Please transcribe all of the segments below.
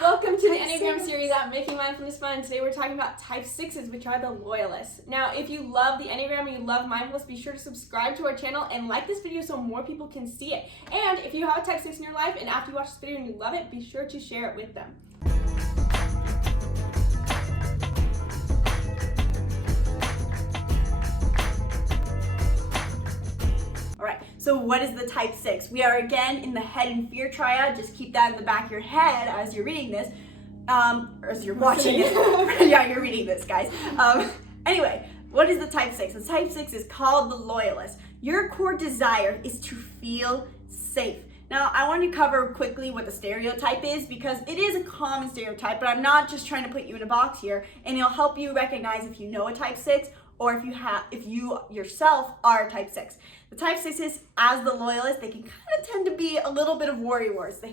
Welcome to the Enneagram series at Making Mindfulness Fun. Today we're talking about type 6s, which are the loyalists. Now, if you love the Enneagram and you love mindfulness, be sure to subscribe to our channel and like this video so more people can see it. And if you have a type 6 in your life and after you watch this video and you love it, be sure to share it with them. So what is the type 6? We are again in the head and fear triad. Just keep that in the back of your head as you're reading this, or as you're watching it. Yeah, you're reading this, guys. Anyway, what is the type 6? The type 6 is called the loyalist. Your core desire is to feel safe. Now, I want to cover quickly what the stereotype is because it is a common stereotype, but I'm not just trying to put you in a box here, and it'll help you recognize if you know a type 6 or if you yourself are a type 6. The type 6s, as the loyalist, they can kind of tend to be a little bit of worrywars. The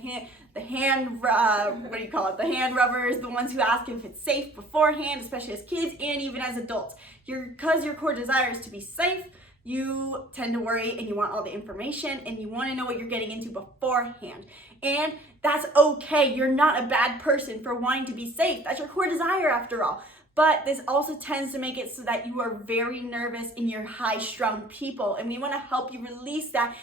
hand rubbers, the ones who ask if it's safe beforehand, especially as kids and even as adults. Because your core desire is to be safe, you tend to worry and you want all the information and you want to know what you're getting into beforehand. And that's okay. You're not a bad person for wanting to be safe. That's your core desire after all. But this also tends to make it so that you are very nervous and you're high-strung people. And we want to help you release that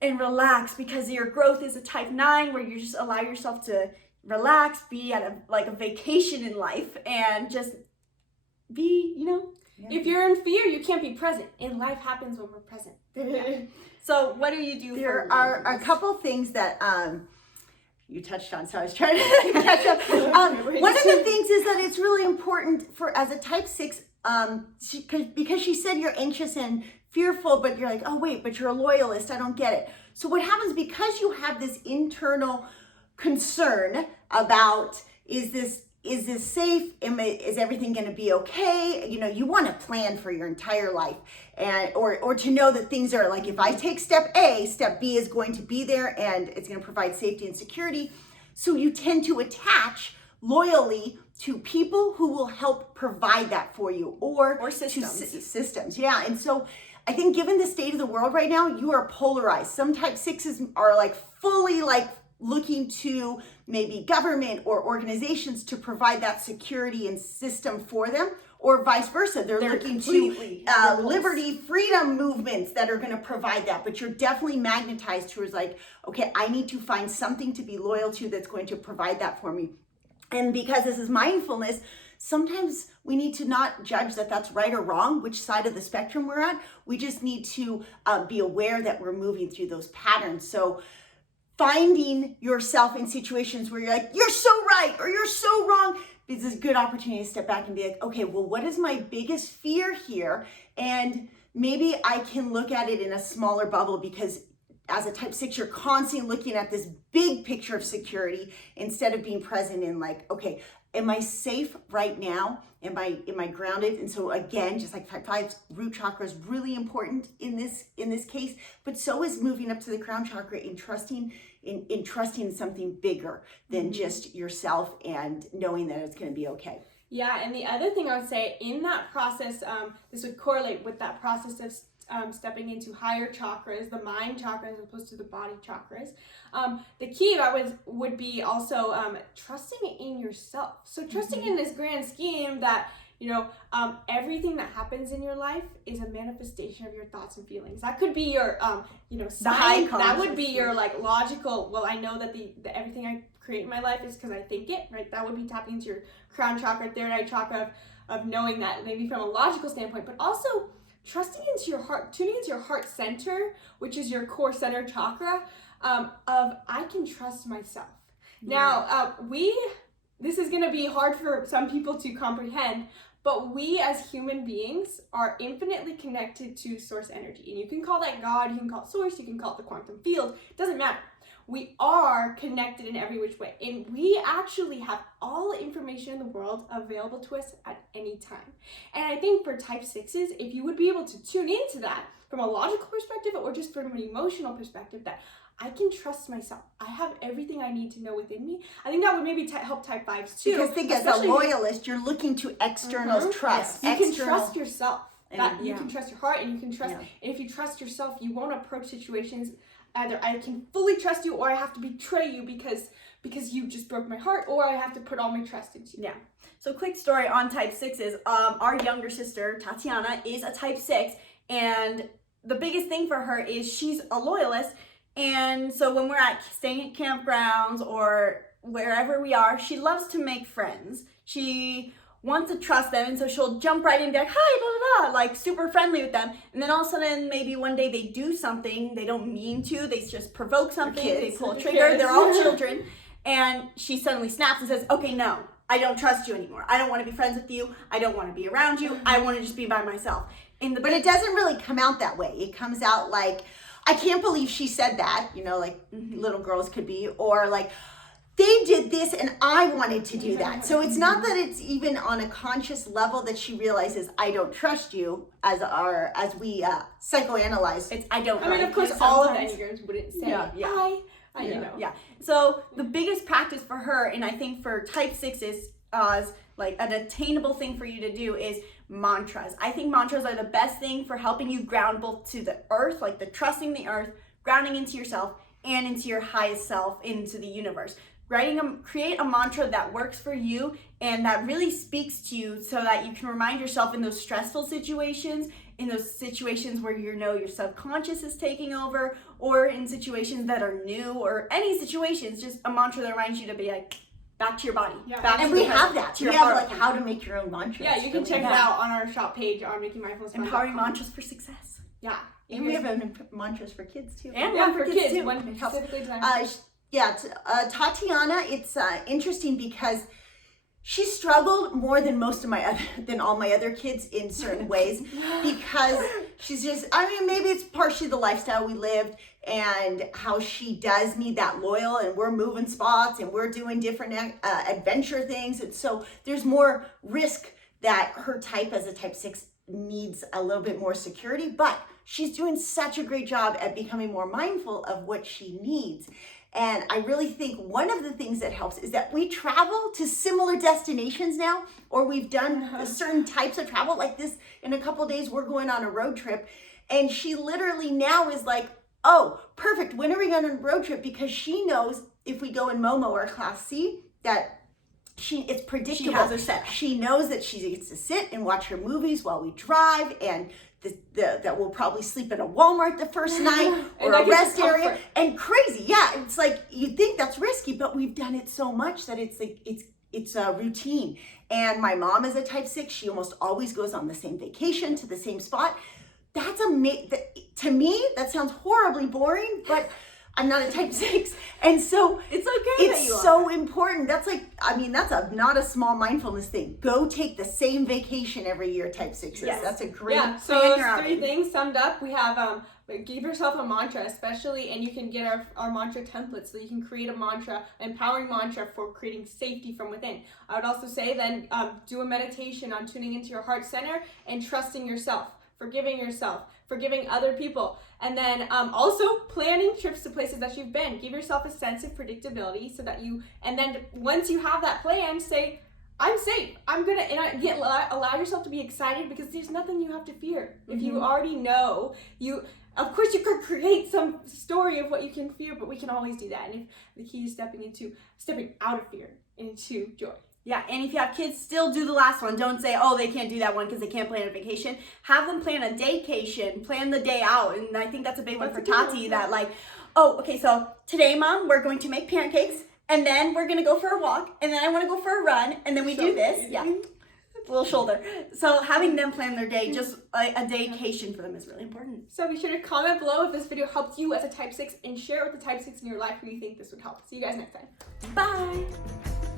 and relax because your growth is a type 9 where you just allow yourself to relax, be at a vacation in life and just be, If you're in fear, you can't be present. And life happens when we're present. Yeah. So what do you do? There are a couple things that you touched on, so I was trying to catch up. One of the things is that it's really important as a type 6, because she said you're anxious and fearful, but you're like, oh wait, but you're a loyalist, I don't get it. So what happens, because you have this internal concern about, is this safe? Is everything going to be okay? You want to plan for your entire life, and or to know that things are like, if I take step A, step B is going to be there and it's going to provide safety and security. So you tend to attach loyally to people who will help provide that for you, or systems. Systems, yeah. And so I think given the state of the world right now, you are polarized. Some type 6s are fully looking to maybe government or organizations to provide that security and system for them, or vice versa. They're looking to liberty, freedom movements that are going to provide that. But you're definitely magnetized towards okay, I need to find something to be loyal to that's going to provide that for me. And because this is mindfulness, sometimes we need to not judge that that's right or wrong, which side of the spectrum we're at. We just need to be aware that we're moving through those patterns. So finding yourself in situations where you're like, you're so right or you're so wrong, this is a good opportunity to step back and be like, okay, well, what is my biggest fear here? And maybe I can look at it in a smaller bubble, because as a type 6, you're constantly looking at this big picture of security instead of being present in okay, am I safe right now? Am I grounded? And so again, just like type 5, root chakra is really important in this case, but so is moving up to the crown chakra in trusting in something bigger than just yourself and knowing that it's going to be okay. Yeah, and the other thing I would say in that process, this would correlate with that process of stepping into higher chakras, the mind chakras as opposed to the body chakras. The key that would be also trusting in yourself. So trusting in this grand scheme that everything that happens in your life is a manifestation of your thoughts and feelings. That could be your sign. That would be your logical. Well, I know that the everything I create in my life is because I think it. Right. That would be tapping into your crown chakra, third eye chakra of knowing that maybe from a logical standpoint, but also trusting into your heart, tuning into your heart center, which is your core center chakra, of I can trust myself. Yeah. Now, this is going to be hard for some people to comprehend, but we as human beings are infinitely connected to source energy. And you can call that God, you can call it source, you can call it the quantum field, it doesn't matter. We are connected in every which way. And we actually have all the information in the world available to us at any time. And I think for type 6s, if you would be able to tune into that from a logical perspective or just from an emotional perspective, that I can trust myself. I have everything I need to know within me. I think that would maybe help type 5s too. Because think as a loyalist, you're looking to external trust. Yes. You can trust yourself. You can trust your heart and you can trust. And if you trust yourself, you won't approach situations either I can fully trust you or I have to betray you because because you just broke my heart, or I have to put all my trust into you. Yeah. So quick story on type 6s. Our younger sister, Tatiana, is a type 6, and the biggest thing for her is she's a loyalist. And so when we're staying at campgrounds or wherever we are, she loves to make friends. She wants to trust them, and so she'll jump right in and be like, hi, da da da, like super friendly with them. And then all of a sudden, maybe one day they do something they don't mean to, they just provoke something, they pull a trigger, they're all children, and she suddenly snaps and says, okay, no, I don't trust you anymore. I don't want to be friends with you. I don't want to be around you. I want to just be by myself. But it doesn't really come out that way. It comes out like, I can't believe she said that, you know, like little girls could be, or like, they did this and I wanted to do that. So it's not that it's even on a conscious level that she realizes I don't trust you, as we psychoanalyze. It's I don't. I mean, of course, all of the Enneagrams wouldn't say you know. Yeah. So the biggest practice for her, and I think for type 6s, like an attainable thing for you to do is mantras. I think mantras are the best thing for helping you ground both to the earth, like the trusting the earth, grounding into yourself, and into your highest self, into the universe. Create a mantra that works for you and that really speaks to you, so that you can remind yourself in those stressful situations, in those situations where you know your subconscious is taking over, or in situations that are new, or any situations, just a mantra that reminds you to be like, back to your body. Yeah. Back And to we your have heart, that. to We your have heart. like how to make your own mantras. Yeah, you can check it out on our shop page on makingmindfulness.com. Empowering mantras for success. Yeah. And we have mantras for kids too. And Yeah, one for kids. too. One It helps. specifically designed. Tatiana, it's interesting because she struggled more than all my other kids in certain ways, because she's just, I mean, maybe it's partially the lifestyle we lived and how she does need that loyal, and we're moving spots and we're doing different adventure things. And so there's more risk that her type as a type 6 needs a little bit more security, but she's doing such a great job at becoming more mindful of what she needs. And I really think one of the things that helps is that we travel to similar destinations now, or we've done certain types of travel. Like this, in a couple of days, we're going on a road trip. And she literally now is like, oh, perfect. When are we going on a road trip? Because she knows if we go in Momo or Class C, that it's predictable. She has her set. She knows that she gets to sit and watch her movies while we drive, and that we'll probably sleep in a Walmart the first night, or a rest area. And crazy, yeah. It's like, you think that's risky, but we've done it so much that it's like it's a routine. And my mom is a type 6. She almost always goes on the same vacation to the same spot. That's to me, that sounds horribly boring, but I'm not a type 6. And so it's okay. It's so important. That's like, I mean, that's not a small mindfulness thing. Go take the same vacation every year, type 6s. Yes. That's a great Yeah, so it's 3 things summed up. We have give yourself a mantra, especially, and you can get our mantra templates, so you can create a mantra, an empowering mantra for creating safety from within. I would also say then do a meditation on tuning into your heart center and trusting yourself, forgiving other people, and then also planning trips to places that you've been. Give yourself a sense of predictability, so that and then once you have that plan, say, I'm safe. Allow yourself to be excited, because there's nothing you have to fear. If you already know, of course you could create some story of what you can fear, but we can always do that. And if the key is stepping out of fear into joy. Yeah, and if you have kids, still do the last one. Don't say, oh, they can't do that one because they can't plan a vacation. Have them plan a daycation, plan the day out. And I think that's a big one for Tati, that like, oh, okay, so today, Mom, we're going to make pancakes, and then we're going to go for a walk, and then I want to go for a run, and then we do this. Yeah, a little shoulder. So having them plan their day, just a daycation for them, is really important. So be sure to comment below if this video helped you as a type 6, and share it with the type 6 in your life who you think this would help. See you guys next time. Bye.